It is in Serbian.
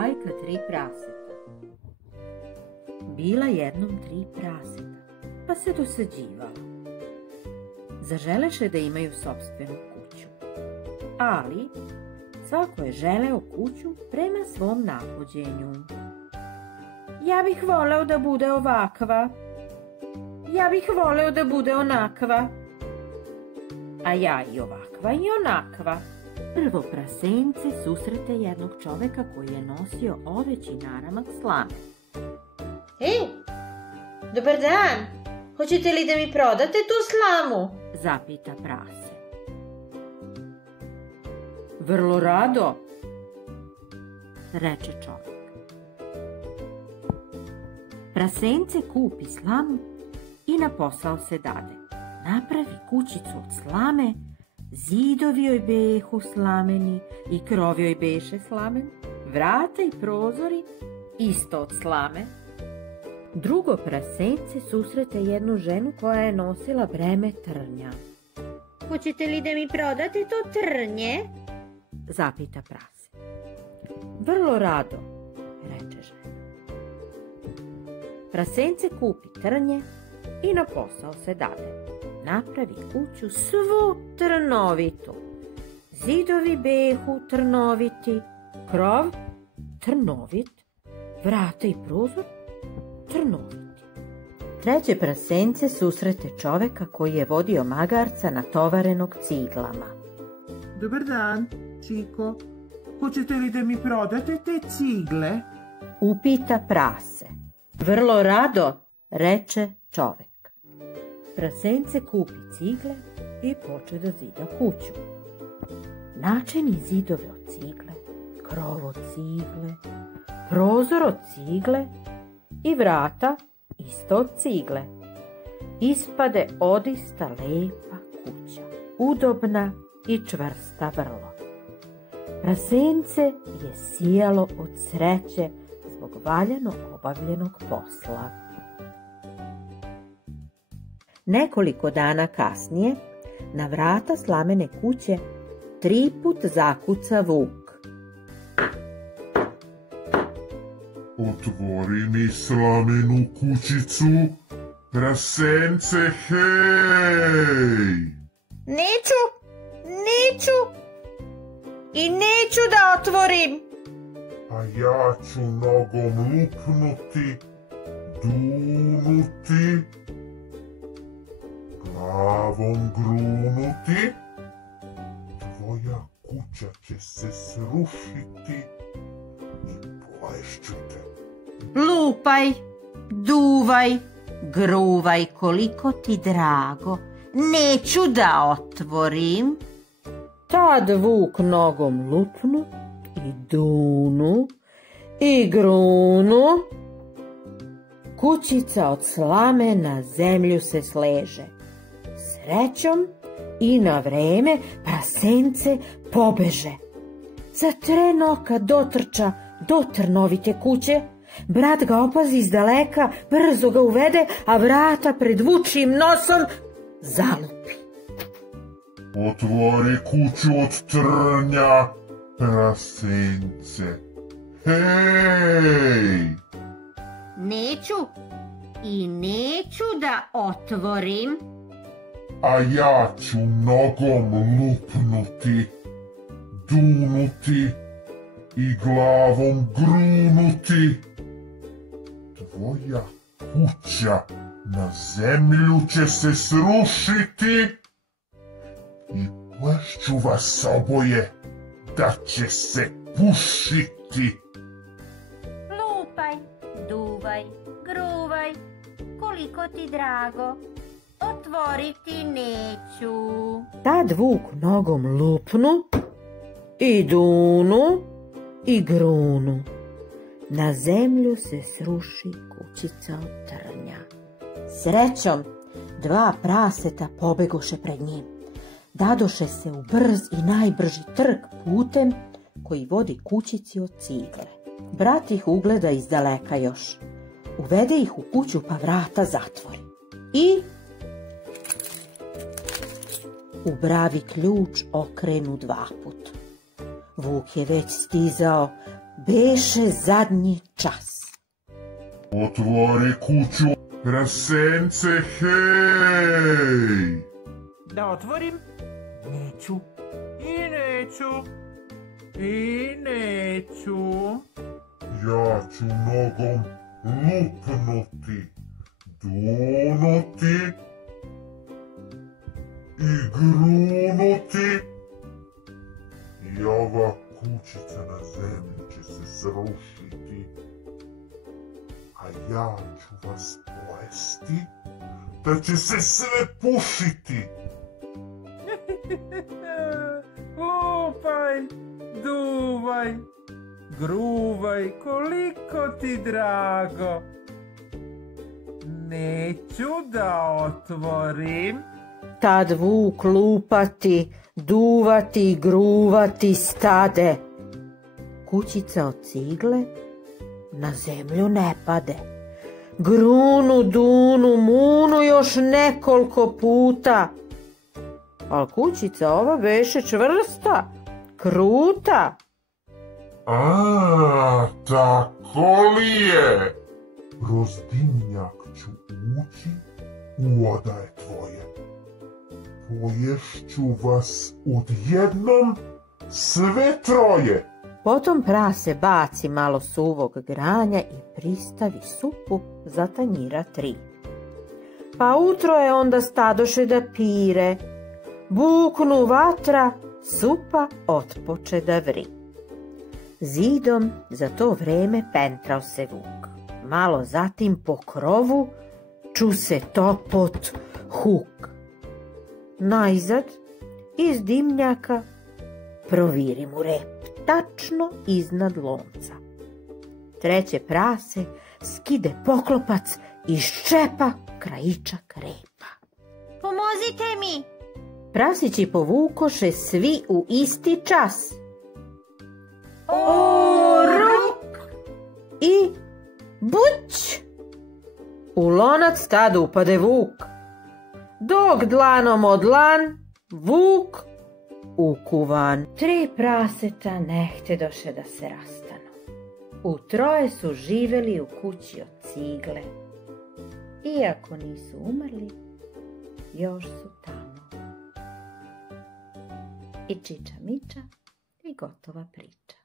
Bajka tri praseta. Bila jednom tri praseta, pa se dosađivala. Zaželeše da imaju sopstvenu kuću, ali svako je želeo kuću prema svom nahođenju. Ja bih voleo da bude ovakva, ja bih voleo da bude onakva, a ja i ovakva i onakva. Prvo prasence susrete jednog čoveka koji je nosio oveći naramak slame. Dobar dan, hoćete li da mi prodate tu slamu? Zapita prase. Vrlo rado, reče čovek. Prasence kupi slamu i na posao se dade. Napravi kućicu od slame, zidovi joj behu slameni i krov joj beše slamen, vrata i prozori isto od slame. Drugo prasence susrete jednu ženu koja je nosila breme trnja. Hoćete li da mi prodate to trnje? Zapita prase. Vrlo rado, reče žena. Prasence kupi trnje i na posao se dade. Napravi kuću svu trnovitu. Zidovi behu trnoviti, krov trnovit, vrata i prozor trnoviti. Treće prasence susrete čoveka koji je vodio magarca natovarenog ciglama. Dobar dan, Čiko. Hoćete li da mi prodate te cigle? Upita prase. Vrlo rado, reče čovek. Prasence kupi cigle i poče da zida kuću. Načini zidove od cigle, krov od cigle, prozor od cigle i vrata isto od cigle. Ispade odista lepa kuća, udobna i čvrsta vrlo. Prasence je sijalo od sreće zbog valjano obavljenog posla. Nekoliko dana kasnije, na vrata slamene kuće 3 put zakuca vuk. Otvori mi slamenu kućicu, prasence, hej! Neću i neću da otvorim. A ja ću nogom lupnuti, dunuti, glavom grunuti, tvoja kuća će se srušiti i plešću te. Lupaj, duvaj, gruvaj koliko ti drago, neću da otvorim. Tad vuk nogom lupnu i dunu i grunu. Kućica od slame na zemlju se sleže. Srećom i na vreme prasence pobeže. Za tren oka dotrča do trnovite kuće. Brat ga opazi izdaleka, brzo ga uvede, a vrata pred vučijim nosom zalupi. Otvori kuću od trnja, prasence, hej! Neću i neću da otvorim. A ja ću nogom lupnuti, dunuti i glavom grunuti. Tvoja kuća na zemlju će se srušiti i plešću vas oboje da će se pušiti. Lupaj, duvaj, gruvaj, koliko ti drago, otvoriti neću. Tad vuk nogom lupnu i dunu i grunu. Na zemlju se sruši kućica od trnja. Srećom, 2 praseta pobegoše pred njim. Dadoše se u brz i najbrži trk putem koji vodi kućici od cigle. Brat ih ugleda izdaleka još. Uvede ih u kuću pa vrata zatvori. I u bravi ključ okrenu 2 put. Vuk je već stizao beše zadnji čas. Otvori kuću, prasence, hej! Da otvorim? Neću. I neću. I neću. Ja ću nogom lupnuti, dunuti i grunuti. I ova kućica na zemlji će se srušiti. A ja ću vas pojesti, da će se sve pušiti. Lupaj, duvaj, gruvaj, koliko ti drago. Neću da otvorim. Tad vuk lupati, duvati, gruvati stade. Kućica od cigle na zemlju ne pade. Grunu, dunu, munu još nekoliko puta. Al kućica ova beše čvrsta, kruta. A, tako li je? Kroz dimnjak ću ući u odaje tvoje. Poješću vas odjednom sve troje. Potom prase baci malo suvog granja i pristavi supu za tanjira 3. Pa utroje onda stadoše da pire. Buknu vatra, supa otpoče da vri. Zidom za to vreme pentrao se vuk. Malo zatim po krovu ču se topot huk. Najzad iz dimnjaka proviri mu rep, tačno iznad lonca. Treće prase skide poklopac i ščepa krajičak repa. Pomozite mi! Prasići povukoše svi u isti čas. Oruk! I buć! U lonac tad upade vuk. Dok dlanom od dlan, vuk ukuvan. 3 praseta nehtedoše da se rastanu. U troje su živeli u kući od cigle. Iako nisu umrli, još su tamo. I čiča miča i gotova priča.